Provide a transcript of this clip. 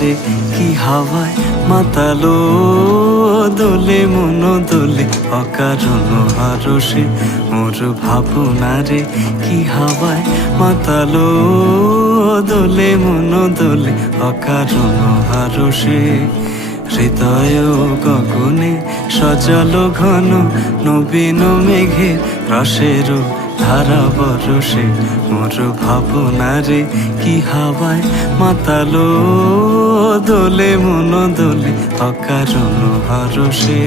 রে কি হাওয়ায় মাতালো দোলে মন দোলে অকারণ হারসে মোর ভাবনা রে কি হাওয়ায় মাতালো দোলে মন দোলে অকারণ হারসে হৃদয় গগনে সজল ঘন নবীন মেঘের রসের ধারা বরসে মোর ভাবনা রে কি হাওয়ায় মাতালো দোলে মন দোলে অকারণ হারসে।